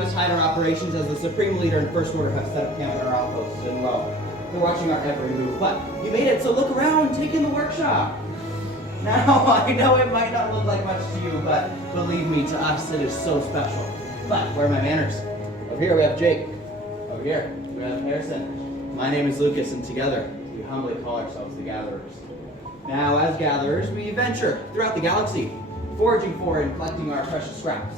must hide our operations as the Supreme Leader and First Order have set up camp at our outposts in low. They're watching our every move. But you made it, so look around, take in the workshop. Now, I know it might not look like much to you, but believe me, to us it is so special. But where are my manners? Over here we have Jake. Over here we have Harrison. My name is Lucas, and together we humbly call ourselves the Gatherers. Now, as gatherers, we venture throughout the galaxy, foraging for and collecting our precious scraps,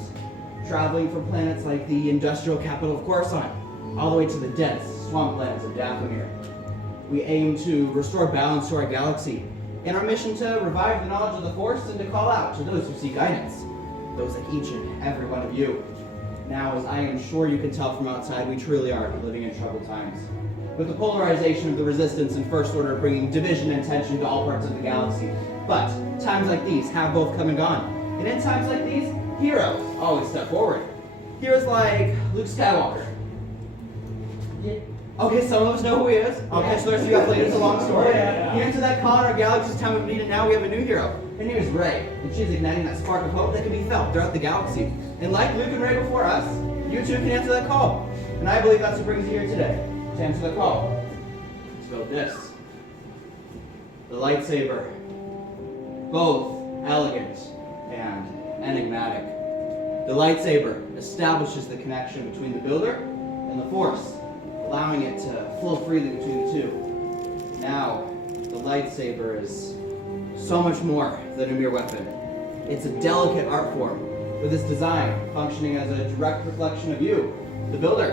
traveling from planets like the industrial capital of Coruscant, all the way to the dense swamplands of Dathomir. We aim to restore balance to our galaxy in our mission to revive the knowledge of the Force and to call out to those who seek guidance, those like each and every one of you. Now, as I am sure you can tell from outside, we truly are living in troubled times, with the polarization of the Resistance and First Order bringing division and tension to all parts of the galaxy. But times like these have both come and gone, and in times like these, heroes always step forward. Heroes like Luke Skywalker. Yeah. Okay, some of us know who he is. Okay, so there's you got later. It's a long story. He entered that call in our galaxy's time of need, and now we have a new hero. Her name is Rey, and she's igniting that spark of hope that can be felt throughout the galaxy. And like Luke and Rey before us, you too can answer that call. And I believe that's what brings you here today, to answer the call. So this, the lightsaber, both elegant and enigmatic. The lightsaber establishes the connection between the builder and the Force, allowing it to flow freely between the two. Now, the lightsaber is so much more than a mere weapon. It's a delicate art form, with its design functioning as a direct reflection of you, the builder.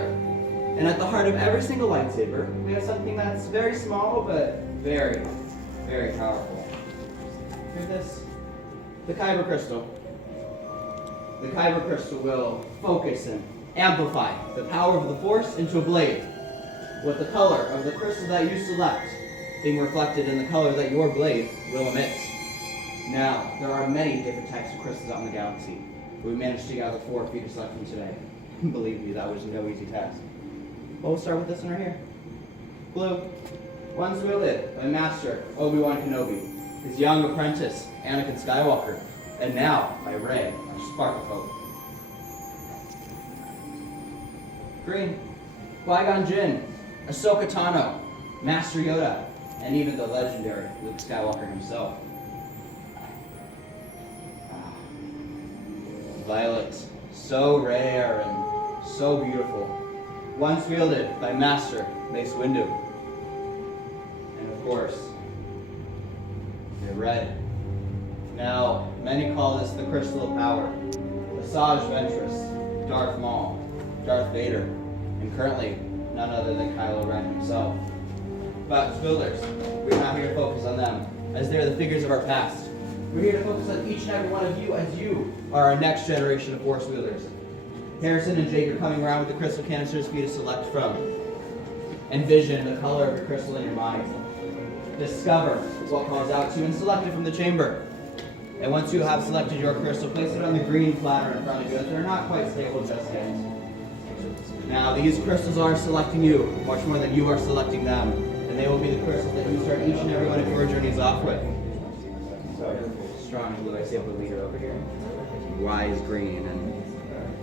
And at the heart of every single lightsaber, we have something that's very small, but very, very powerful. Hear this? The Kyber crystal. The Kyber crystal will focus and amplify the power of the Force into a blade, with the color of the crystal that you select being reflected in the color that your blade will emit. Now, there are many different types of crystals out in the galaxy. We managed to gather 4 for you to select from today. Believe me, that was no easy task. Well, we'll start with this one right here. Blue. Once wielded by Master Obi-Wan Kenobi, his young apprentice, Anakin Skywalker, and now by Rey, our spark of hope. Green. Qui-Gon Jinn, Ahsoka Tano, Master Yoda, and even the legendary Luke Skywalker himself. Violet, so rare and so beautiful. Once wielded by Master Mace Windu. And of course, the red. Now, many call this the Crystal of Power. Asajj Ventress, Darth Maul, Darth Vader, and currently none other than Kylo Ren himself. But builders, we're not here to focus on them, as they're the figures of our past. We're here to focus on each and every one of you, as you are our next generation of Force wielders. Harrison and Jake are coming around with the crystal canisters for you to select from. Envision the color of your crystal in your mind. Discover what calls out to you and select it from the chamber. And once you have selected your crystal, place it on the green platter in front of you, as they're not quite stable just yet. Now, these crystals are selecting you, much more than you are selecting them. And they will be the crystals that you start each and every one of your journeys off with. Strong blue, I see a blue leader over here. Wise green, and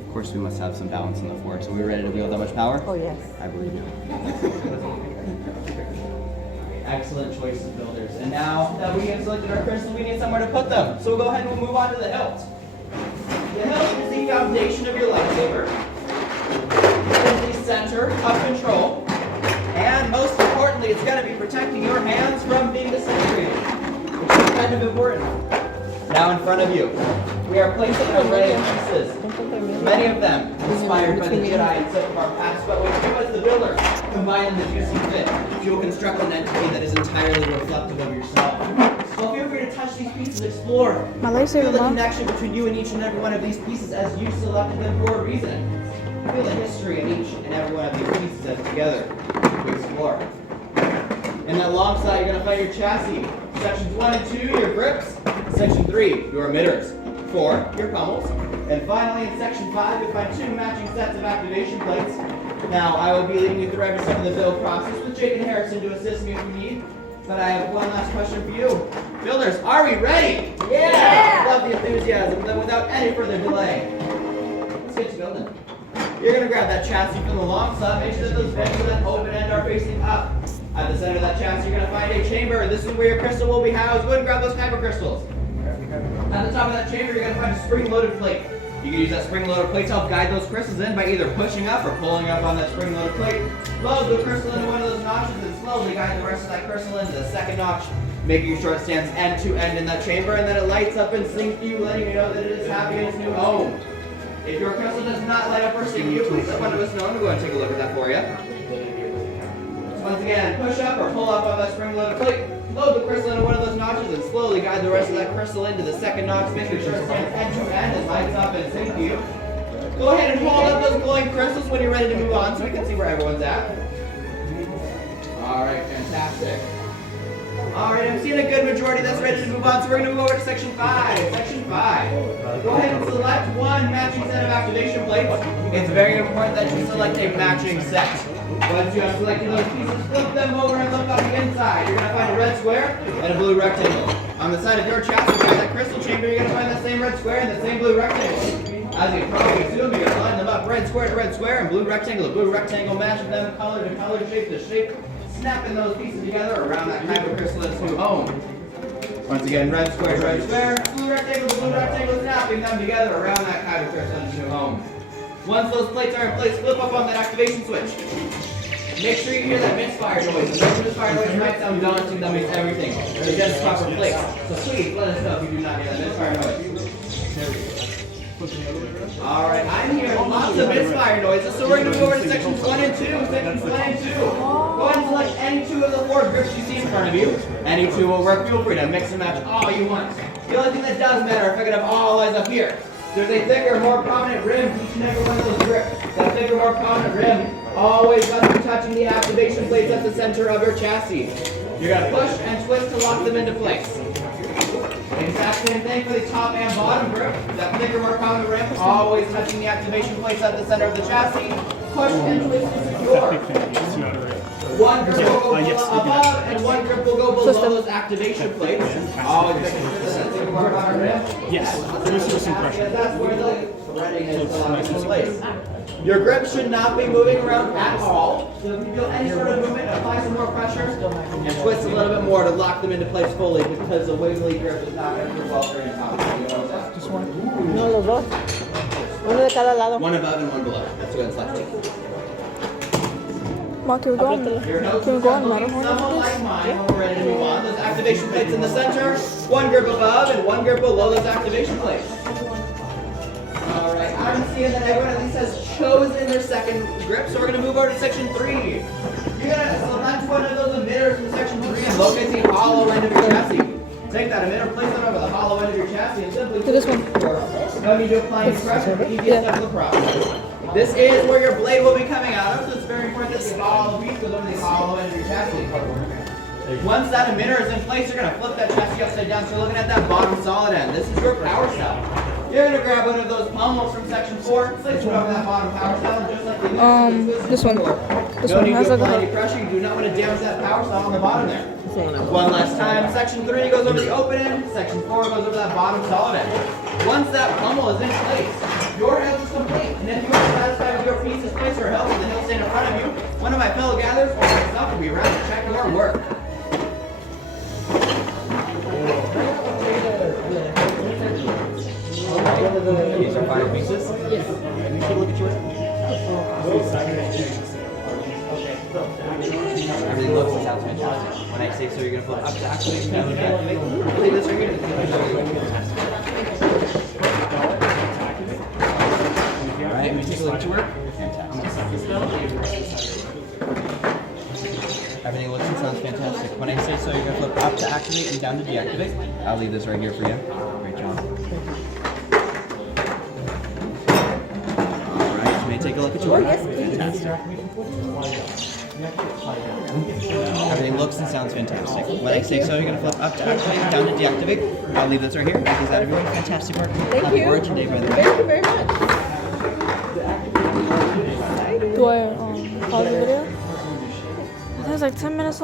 of course we must have some balance in the Force. Are we ready to wield that much power? Oh, yes. I believe you. Excellent choice of builders. And now that we have selected our crystals, we need somewhere to put them. So we'll go ahead and we'll move on to the hilt. The hilt is the foundation of your lightsaber. It is the center of control. And most importantly, it's going to be protecting your hands from being disintegrated, which is kind of important. Now in front of you, we are placing an array of pieces. Many of them inspired by the Jedi and Sith of our past, but with you as the builder, combine them as you see fit. You will construct an entity that is entirely reflective of yourself. So feel free to touch these pieces, explore. Feel the connection between you and each and every one of these pieces as you selected them for a reason. Feel the history in each and every one of these pieces as together we explore. And alongside, you're going to find your chassis. Sections 1 and 2, your grips. Section 3, your emitters. 4, your pummels. And finally, in Section 5, you'll find 2 matching sets of activation plates. Now, I will be leading you through every step of the build process with Jake and Harrison to assist me if you need. But I have one last question for you. Builders, are we ready? Yeah! Love the enthusiasm. Then without any further delay, let's get to building. You're going to grab that chassis from the long side. Make sure that those vents of that open end are facing up. At the center of that chassis, you're going to find a chamber. This is where your crystal will be housed. Go ahead and grab those kyber crystals. At the top of that chamber, you're going to find a spring-loaded plate. You can use that spring-loaded plate to help guide those crystals in by either pushing up or pulling up on that spring-loaded plate. Load the crystal into one of those notches and slowly guide the rest of that crystal into the second notch, making sure it stands end to end in that chamber, and then it lights up and syncs you, letting you know that it is happy in its new home. If your crystal does not light up or sync you, please let one of us know, and we'll go and take a look at that for you. Once again, push up or pull up on that spring-loaded plate. Load the crystal into one of those notches and slowly guide the rest of that crystal into the second notch, making sure it stands end to end and lights up and syncs you. Go ahead and hold up those glowing crystals when you're ready to move on so we can see where everyone's at. Alright, fantastic. Alright, I'm seeing a good majority that's ready to move on, so we're going to move over to section 5. Section 5. Go ahead and select one matching set of activation plates. It's very important that you select a matching set. Once you have selected those pieces, flip them over and look on the inside. You're going to find a red square and a blue rectangle. On the side of your chassis, by that crystal chamber, you're going to find that same red square and the same blue rectangle. As you probably assume, you're going to line them up red square to red square and blue rectangle to blue rectangle, matching them color to color, shape to shape, snapping those pieces together around that kyber crystal in its new home. Once again, red square to red square, blue rectangle to blue rectangle, snapping them together around that kyber crystal in its new home. Once those plates are in place, flip up on that activation switch. Make sure you hear that misfire noise. And that misfire noise might sound daunting, that means everything. It's just proper place. So please let us know if you do not hear that misfire noise. Alright, I'm hearing lots of misfire noises, so we're going to move over to sections 1 and 2. Sections 1 and 2. Go ahead and select any two of the 4 grips you see in front of you. Any two will work. Feel free to mix and match all you want. The only thing that does matter, if I could have all eyes up here, there's a thicker, more prominent rim to each and every one of those grips. That thicker, more prominent rim always must be touching the activation plates at the center of your chassis. You're going to push and twist to lock them into place. Exact same thing for the top and bottom grip. That thicker, more prominent rim always touching the activation plates at the center of the chassis. Push and twist to secure. One grip will go above and one grip will go below those activation plates. Always making sure that that thicker, more prominent rim. Yes, there's some pressure. That's where the threading is locked in place. Your grip should not be moving around at all. So if you feel any sort of movement, apply some more pressure and twist a little bit more to lock them into place fully, because the wiggly grip is not going to do well during top. Just one. No, los dos. Uno de cada lado. One above and one below. That's what it's like. Mom, can we go on Matterhorn? Somewhat like mine, when we're ready to move on. Those activation plates in the center, one grip above and one grip below those activation plates. Alright, I'm seeing that everyone at least has chosen their second grip, so we're going to move over to section 3. You're going to select one of those emitters from section 3 and locate the hollow end of your chassis. Take that emitter, place it over the hollow end of your chassis, and simply To this one. no need to apply any pressure, the easiest step of the process. This is where your blade will be coming out of, so it's very important that the hollow piece goes over the hollow end of your chassis. Once that emitter is in place, you're going to flip that chassis upside down, so you're looking at that bottom solid end. This is your power cell. You're going to grab one of those pummels from section 4, place it over that bottom power cell, and just like you did, this one. This no one need has to like apply a any pressure. You do not want to damage that power cell on the bottom there. One last time. Section 3 goes over the open end. Section 4 goes over that bottom solid end. Once that pummel is in place, your hill is complete. And if you are satisfied with your piece's place or hill, with the hill stand in front of you, one of my fellow gatherers or myself will be around to check your work. These are final pieces? Yes. Take a look at yours. Everything looks and sounds fantastic. When I say so, you're going to flip up to activate. Play this right here. Alright, we take a look at your work. Everything looks and sounds fantastic. When I say so, you're going to flip up to activate and down to deactivate. I'll leave this right here for you. Great job. Alright, you may take a look at your work. Everything looks and sounds fantastic. When I say so, you're going to flip up to activate, down to deactivate. I'll leave this right here. Is that everyone? Fantastic work. Happy Origin Day, by the way. Thank you very much. Do I pause the video? It has like 10 minutes left.